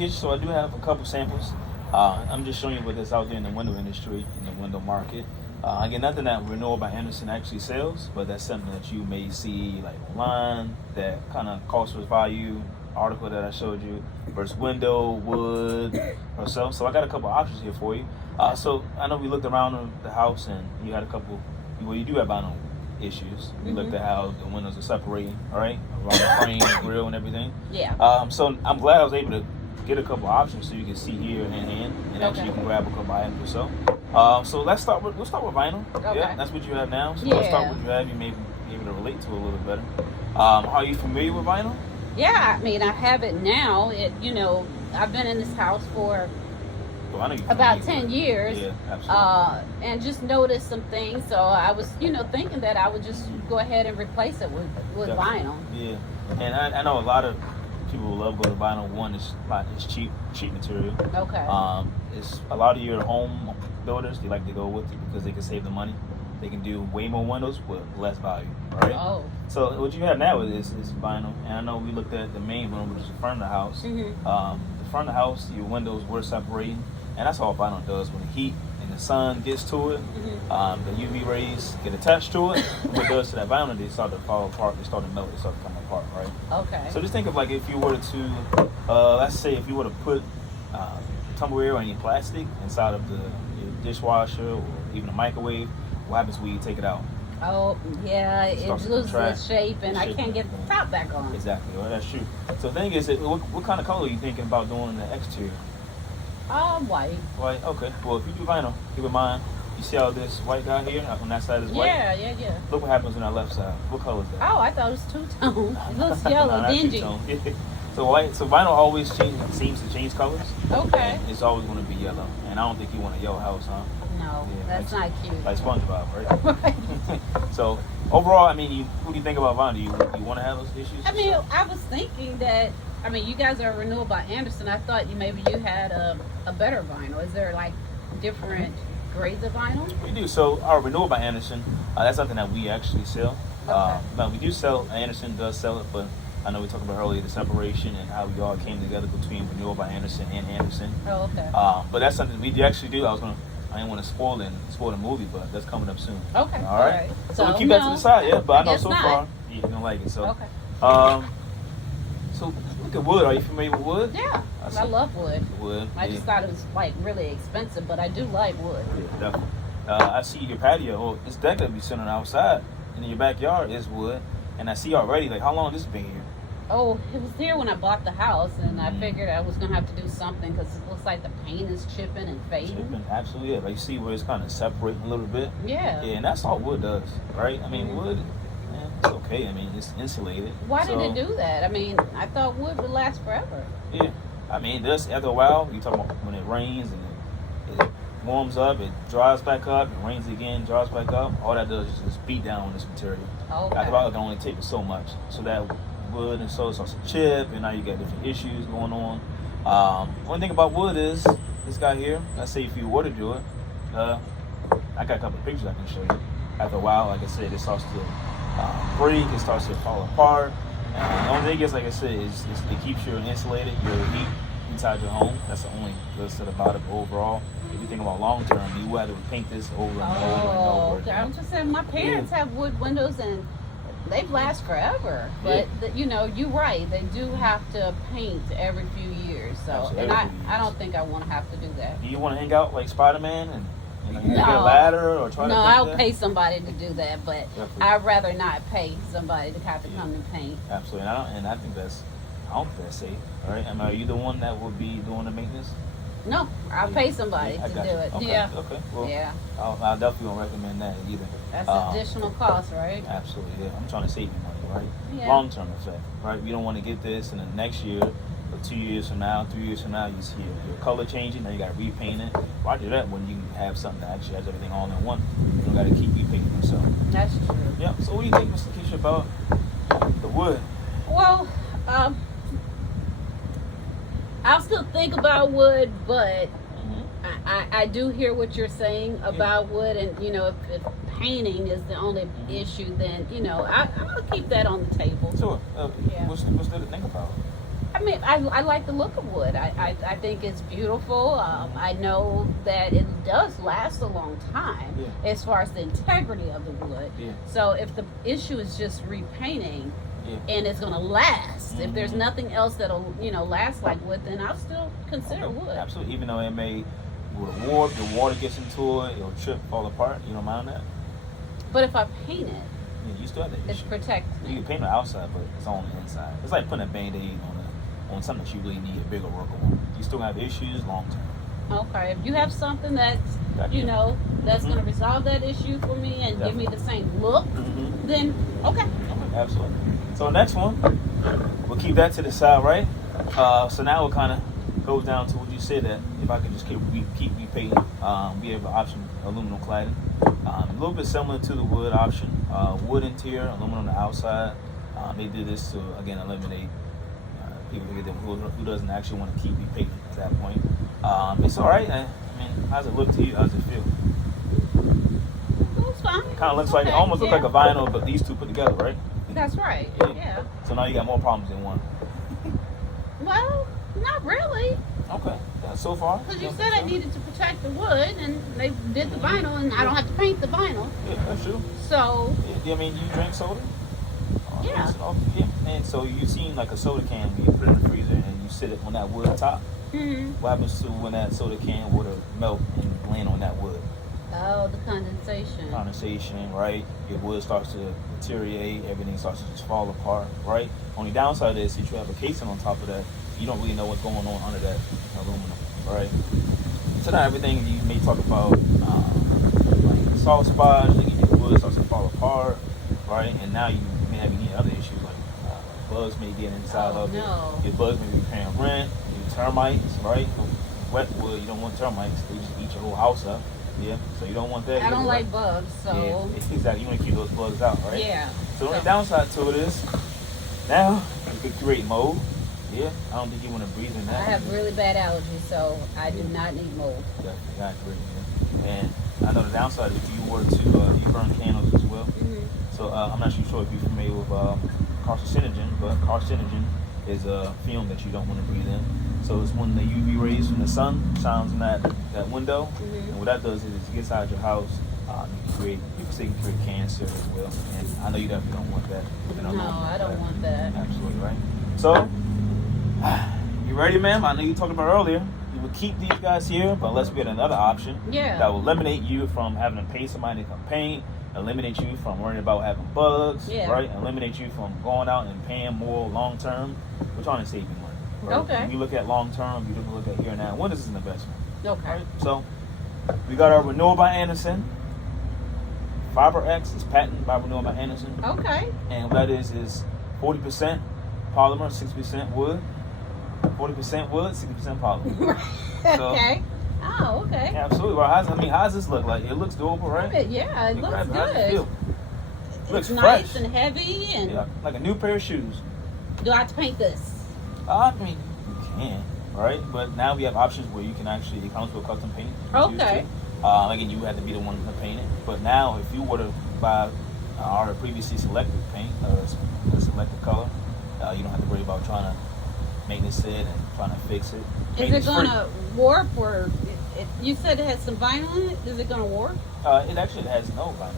kitchen, so I do have a couple samples. I'm just showing you what is out there in the window industry, in the window market. Again, nothing that Renewal by Anderson actually sells, but that's something that you may see like online, that kind of cost versus value article that I showed you versus window, wood, or so. So I got a couple options here for you. So I know we looked around the house and you had a couple, well, you do have vinyl issues. We looked at how the windows are separating, all right, around the frame, the grill, and everything. Yeah. So I'm glad I was able to get a couple options so you can see here in hand, and actually you can grab a couple items or so. So we'll start with vinyl. Okay. Yeah, that's what you have now. So Yeah. let's start with what you have. You may be able to relate to it a little bit better. Are you familiar with vinyl? Yeah, I mean, I have it now. I've been in this house for Well, I know you're about familiar 10 with it. years. Yeah, absolutely. And just noticed some things. So I was, thinking that I would just go ahead and replace it with vinyl. Yeah, and I know a lot of people love go to vinyl. One is cheap material. Okay. It's a lot of your home builders, they like to go with it because they can save the money. They can do way more windows with less value, right? Oh. So what you have now is vinyl, and I know we looked at the main room, which is the front of the house. The front of the house, your windows were separating, and that's all vinyl does. When the heat and the sun gets to it, the UV rays get attached to it. And what it does to that vinyl, they start to fall apart, they start to melt, they start to come apart, right? Okay. So just think of like if you were to, let's say if you were to put Tupperware or any plastic inside of your dishwasher or even a microwave, what happens when you take it out? Oh, yeah, it starts to loses contract. its shape, and I can't get the top back on. Exactly, well, that's true. So the thing is, what kind of color are you thinking about doing in the exterior? White. White, okay. Well, if you do vinyl, keep in mind, you see how this white guy here, on that side is white? Yeah. Look what happens on that left side. What color is that? Oh, I thought it was two-tone. It looks yellow, No, not dingy. two-tone. So vinyl always seems to change colors. Okay. And it's always going to be yellow. And I don't think you want a yellow house, huh? No, Yeah, that's not cute. Like SpongeBob, right? So overall, I mean, what do you think about vinyl? Do you want to have those issues? I mean, I was thinking that, you guys are Renewal by Anderson. I thought maybe you had a better vinyl. Is there like different grades of vinyl? We do. So our Renewal by Anderson, that's something that we actually sell. Okay. But we do sell, Anderson does sell it, but I know we talked about earlier the separation and how we all came together between Renewal by Anderson and Anderson. Oh, okay. But that's something we do actually do. I didn't want to spoil the movie, but that's coming up soon. Okay. All right. So we'll keep no, that to the side, yeah. But I know guess so not. far you don't like it. So Okay. So look at wood. Are you familiar with wood? Yeah, I love wood. Wood. I just thought it was like really expensive, but I do like wood. Yeah, definitely. I see your patio. Oh, it's deck that be sitting outside, and in your backyard is wood. And I see already, like, how long has this been here? Oh, it was here when I bought the house, and I figured I was gonna have to do something because it looks like the paint is chipping and fading. Chipping, absolutely. Yeah. Like you see where it's kind of separating a little bit. Yeah. Yeah, and that's all wood does, right? I mean, wood, man, it's okay. I mean, it's insulated. Why did it do that? I thought wood would last forever. Yeah. I mean, it does after a while. You talking about when it rains and it warms up, it dries back up, it rains again, dries back up. All that does is just beat down on this material. Okay. After a while, it can only take so much. So that wood and so starts to chip, and now you got different issues going on. One thing about wood is this guy here. Let's say if you were to do it, I got a couple of pictures I can show you. After a while, like I said, it starts to break, it starts to fall apart. The only thing is, like I said, is it keeps you insulated, your heat inside your home. That's the only good stuff about it. But overall, if you think about long term, you will have to repaint this over and over and over. I'm just saying, my parents have wood windows and they last forever. But you're right. They do have to paint every few years. So, Absolutely. I don't think I want to have to do that. Do you want to hang out like Spider-Man and No. get a ladder or try to? No, paint I'll that? pay somebody to do that, but Definitely. I'd rather not pay somebody to have to come and paint. Absolutely, and I think I don't think that's safe. All right, are you the one that would be doing the maintenance? No, I'll pay somebody I to got do you. it. Okay, Yeah. Okay. Well, Yeah. I definitely won't recommend that either. That's additional cost, right? Absolutely, yeah. I'm trying to save you money, right? Yeah. Long-term effect, right? We don't want to get this in the next year, or 2 years from now, 3 years from now, you see your color changing, now you got to repaint it. Why do that when you can have something that actually has everything all in one? You don't got to keep repainting yourself. That's true. Yeah. So what do you think, Mr. Keisha, about the wood? Well, I'll still think about wood, but I do hear what you're saying about wood, and if painting is the only issue, then I'll keep that on the table. Sure. Yeah. What's there to think about? I mean, I like the look of wood. I think it's beautiful. I know that it does last a long time Yeah. as far as the integrity of the wood. Yeah. So if the issue is just repainting Yeah. and it's going to last, if there's nothing else that'll, last like wood, then I'll still consider wood. Absolutely. Even though it may warp, the water gets into it, it'll trip, fall apart. You don't mind that? But if I paint it, Yeah, you still have that it's issue. protected. You can paint it outside, but it's on the inside. It's like putting a Band-Aid on something that you really need a bigger work on. You still have issues long term. Okay, if you have something that's Gotcha. that's going to resolve that issue for me and give me the same look, then okay. Absolutely. So next one, we'll keep that to the side, right? So now it kind of goes down to what you said, that if I could just keep repainting, we have an option, aluminum cladding. A little bit similar to the wood option. Wood interior, aluminum on the outside. They did this to, again, eliminate people who doesn't actually want to keep repainting at that point. It's all right. I mean, how's it look to you? How's it feel? It's fine. It kind of looks like, it almost looks like a vinyl, but these two put together, right? That's right. Yeah. So now you got more problems than one. Well, not really. Okay. Yeah, so far. Because you said I needed to protect the wood, and they did the vinyl, and I don't have to paint the vinyl. Yeah, that's true. So. Yeah, I mean, you drink soda? Yeah. Yeah. And so you've seen like a soda can when you put it in the freezer and you sit it on that wood top. Mm-hmm. What happens to when that soda can would melt and land on that wood? Oh, the condensation. Condensation, right? Your wood starts to deteriorate. Everything starts to just fall apart, right? Only downside is if you have a casing on top of that, you don't really know what's going on under that aluminum, right? So now everything you may talk about, like soft spots, like your wood starts to fall apart, right? And now you may have any other issues like bugs may get inside of it. Your bugs may be paying rent. Your termites, right? Wet wood, you don't want termites. They just eat your whole house up. Yeah, so you don't want that. I don't like bugs, so. Yeah, exactly. You want to keep those bugs out, right? Yeah. So the only downside to it is now you could create mold. Yeah, I don't think you want to breathe in that. I have really bad allergies, so I do not need mold. Definitely, I agree. Yeah. And I know the downside is if you were to you burn candles as well. Mm-hmm. So I'm not sure if you're familiar with carcinogen, but carcinogen is a film that you don't want to breathe in. So it's when the UV rays from the sun shines in that window, and what that does is it gets out of your house. People say you can create cancer as well. And I know you definitely don't want that. No, I don't want that. Absolutely, right? So, you ready, ma'am? I know you talked about earlier. You would keep these guys here, but let's get another option that will eliminate you from having to pay somebody to come paint, eliminate you from worrying about having bugs, right? Eliminate you from going out and paying more long term. We're trying to save you money. Right? Okay. When you look at long term, you don't look at here and now. When is this an investment? Okay. Right? So, we got our Renewal by Anderson. Fiber X is patented by Renewal by Anderson. Okay. And what that is 40% polymer, 60% wood. 40% wood, 60% polymer. Okay. Oh, okay. Absolutely. Well, how's this look like? It looks doable, right? Yeah, it looks good. How's it feel? It looks nice fresh. and heavy, and like a new pair of shoes. do I have to paint this? I mean, you can, right? But now we have options where you can actually, it comes with custom paint. Okay. Again, you had to be the one to paint it. But now, if you were to buy our previously selected paint, a selected color, you don't have to worry about trying to maintenance it and trying to fix it. Is it going to warp, or you said it had some vinyl in it? Is it going to warp? It actually has no vinyl.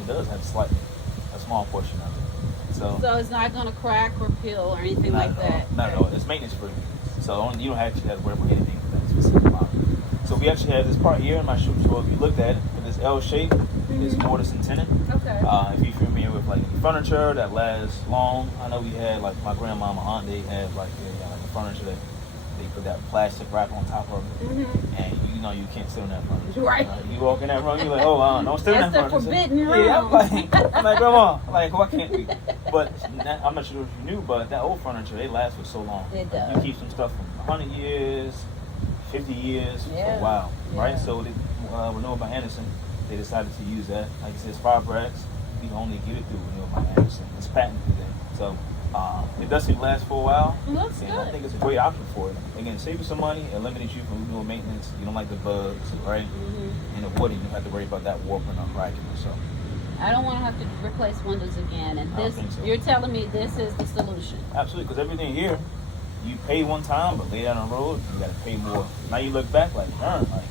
It does have a small portion of it. So it's not going to crack or peel or anything like that? Not at all. It's maintenance free. So you don't actually have to worry about anything for that specific model. So we actually have this part here in my shoe store. If you looked at it, with this L shape, it's mortise and tenon. Okay. If you're familiar with like furniture that lasts long, I know we had like my grandma, my aunt, they had like the furniture that they put that plastic wrap on top of it, and you know you can't sit on that furniture. Right. You walk in that room, you're like, oh, don't sit on that That's furniture. the forbidden room. Yeah, I'm like, grandma, like, why can't we? But I'm not sure if you knew, but that old furniture, they last for so long. It does. You keep some stuff from 100 years, 50 years, for a while, right? So Renewal by Anderson, they decided to use that. Like it says, Firex, we only get it through Renewal by Anderson. It's patented there. So it does last for a while. Looks good. I think it's a great option for it. Again, save you some money, eliminates you from doing maintenance. You don't like the bugs, right? And the wood, you don't have to worry about that warping or cracking. So I don't want to have to replace windows again. And I don't this, think so. you're telling me this is the solution. Absolutely, because everything here, you pay one time, but later down the road, you got to pay more. Now you look back like, darn, like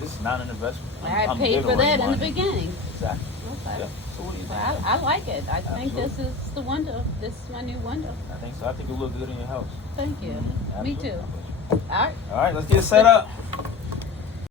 this is not an investment. I paid giving for away that in the money. beginning. Exactly. Okay. Yeah. So what do you think? Well, I like it. I think Absolutely. this is the window. This is my new window. I think so. I think it'll look good in your house. Thank you. Me Absolutely. too. All right. All right, let's get it set up.